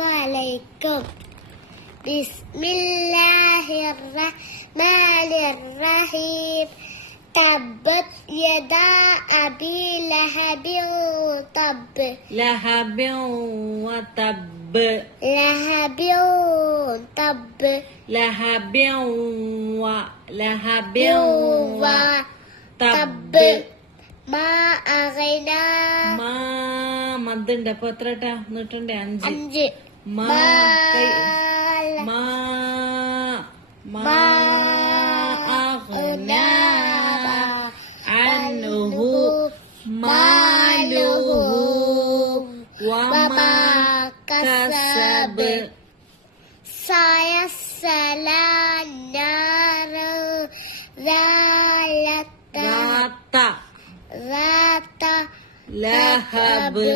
Assalamualaikum. Bismillahirrahmanirrahim. Tabbat yada abi lahabin tab. Lahabin wa tab. Lahabin tab. Lahabin wa tab. Ma aghaina. മന്തുണ്ട് അപ്പൊ എത്ര ഇട്ടാ നീട്ടുണ്ട്? 5. അൻഹു മാലുഹു വമാ Khasab. Sayasla naru Rata ലഹബ്.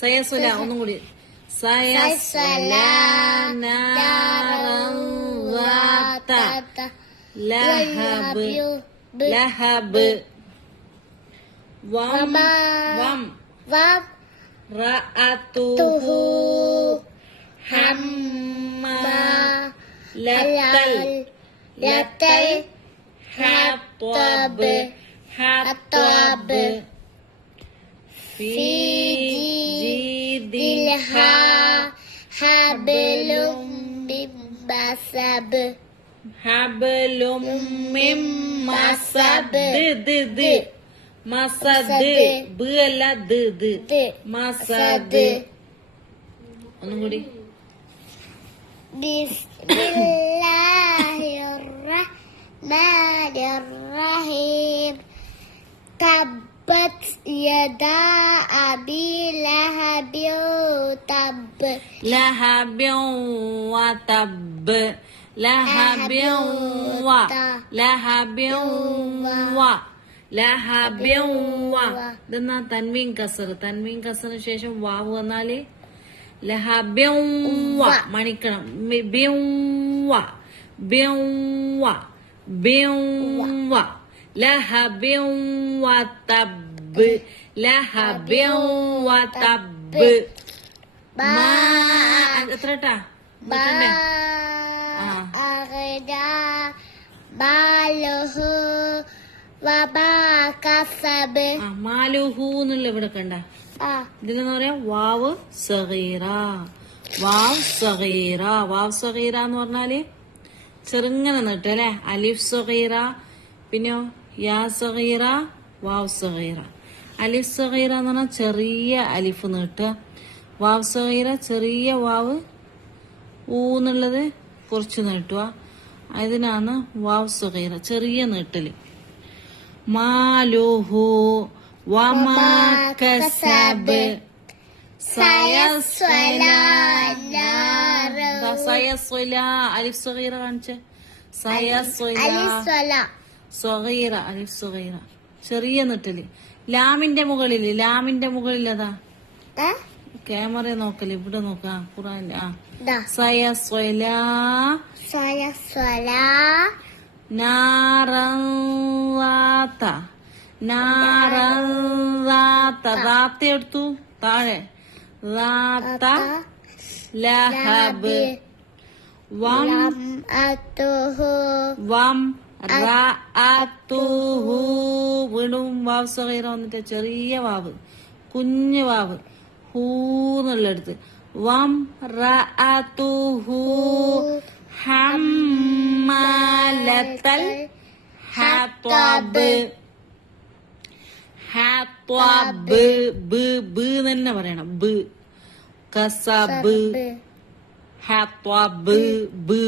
സയസുല ഒന്നും കൂടി. സയസുല നാറൻ ذات ലഹബ്. ലഹബ്. വം റഅതുഹു ഹമ്മലത്തൽ ഹത്വബ് في جيدها حبل من مسد. മസദ് ബ് അല്ല ദ്. മസദ്. ഒന്നും കൂടി. Bismillahirrahmanirrahim. Tabbat yada abi lahabin tab. Lahabin wa tab. Lahabin wa. ഇതെന്നാ തൻവീൻ കസർ. തൻവീൻ കസറിന് ശേഷം വാവ് വന്നാല് ലഹബിൻ വ മണിക്കണം. ബിൻ വ ലഹബിൻ വ തബ്. ലഹബിൻ വ തബ്. എത്ര ട്ടാ? മാലുഹു എന്നുള്ള ഇവിടെ കണ്ട. ഇതിലെന്ന് പറയാ വാവ് സഗീറ. വാവ് സഗീറ എന്ന് പറഞ്ഞാല് ചെറുങ്ങനെ നീട്ട് അല്ലെ. അലിഫ് സഗീറ, പിന്നെയോ യാ സഗീറ, വാവ് സഗീറ. അലിഫ് സഗീറ എന്ന് പറഞ്ഞാൽ ചെറിയ അലിഫ് നീട്ടുക. വാവ് സഗീറ ചെറിയ വാവ്. ഊന്നുള്ളത് കുറച്ച് നീട്ടുക. ഇതിനാണ് വാവ് സഗീറ ചെറിയ നീട്ടല്. മാലുഹു വമാ കസബ്. സയസ്വല അലിഫ് സഗീറ കാണിച്ചേ. സയസ്വല സഗീറ അലിഫ് സഗീറ ചെറിയ നീട്ടല്. ലാമിന്റെ മുകളിൽ അതാ ക്യാമറ നോക്കല്. ഇവിടെ നോക്കാം ഖുറാനില്. സയസ്വല നാറൻ റാത്ത എടുത്തു താഴെ. റാത്ത ലഹബ്. വം റഅതുഹു. വീണ്ടും വാവ് സഗീറ വന്നിട്ട് ചെറിയ വാവ്, കുഞ്ഞു വാവ്. ഹൂന്നുള്ളടുത്ത് വം റഅതുഹു ഹമ്മലത്തൽ ഹത്വബ്. ബ് തന്നെ പറയണം. ബ് കസബ് ഹത്വബ് ബ്.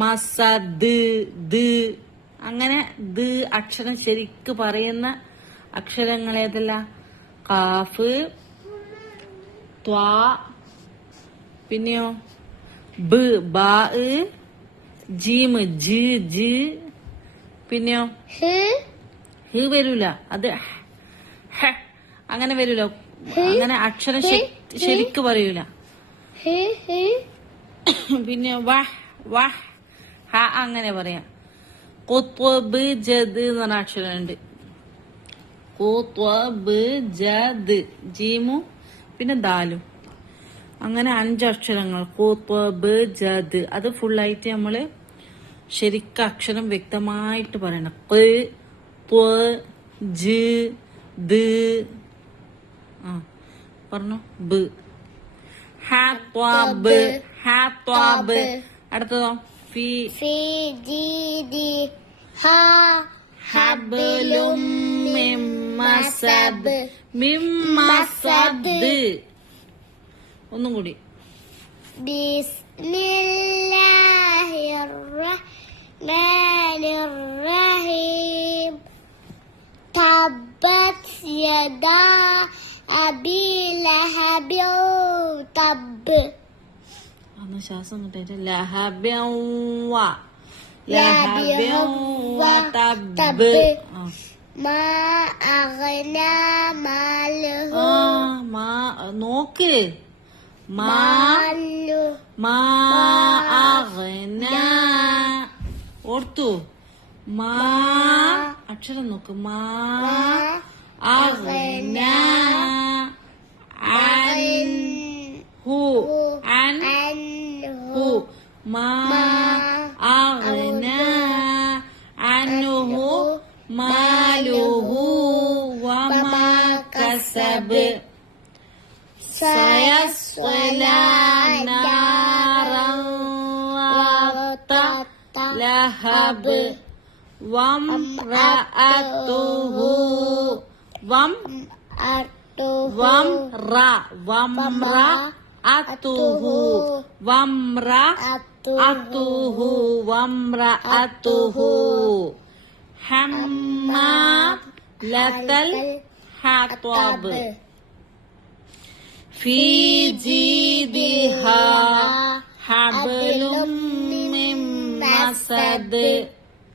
മസദ് ദ്. അങ്ങനെ ദ് അക്ഷരം ശരിക്ക് പറയുന്ന അക്ഷരങ്ങളേതല്ല? കാഫ്, ത്വാ, പിന്നെയോ ബ് ബാ, ജീമ് ജ്, പിന്നെയോ ഹ് വരൂല. അത് അങ്ങനെ വരൂല. അങ്ങനെ അക്ഷരം ശരിക്ക് പറയൂല. പിന്നെ വഹ് ഹ അങ്ങനെ പറയാം. ഖുത്വബ് ജദ് എന്ന് പറഞ്ഞ അക്ഷരം ഉണ്ട്. ഖുത്വബ് ജദ് ജീമു പിന്നെ ദാലും. അങ്ങനെ 5 അക്ഷരങ്ങൾ ഖുത്ബ് ജദ്. അത് ഫുള്ളായിട്ട് നമ്മള് ശരിക്കും അക്ഷരം വ്യക്തമായിട്ട് പറയണം. ഖ് ത്വ ജ് ദ്. പറഞ്ഞു ബ്. ഹാത്വാബ് ഹാത്വാബ്. അടുത്തതോ ഫി في جيدي ها ഹബ്ലും മിൻ മസദ്. മിൻ മസദ്. ഒന്നും കൂടി. بسم الله الرحمن الرحيم تبت يدا أبي لهب تب. അന്ന് ശ്വാസം കിട്ടിയിട്ട് ലഹബ്യവ ലഹബ്യവ തബ്. തബ്. ما أغنى ماله നോക്ക്. ماله മാ അഗ്ന. ഓർത്തു. മാ അക്ഷരം നോക്ക്. മാ അഗ്ന അൻഹു. അൻഹു. മാ അഗ്ന അൻഹു മാലുഹു വമാ കസബ്. സയസ്വലാ നാറൻ ذات ലഹബ് വംറഅതുഹു വംറഅതുഹു ഹമ്മാലത്തൽ ഹത്വബ്. ഫീ ജീദിഹാ ഹബ്ലും മിൻ മസദ്.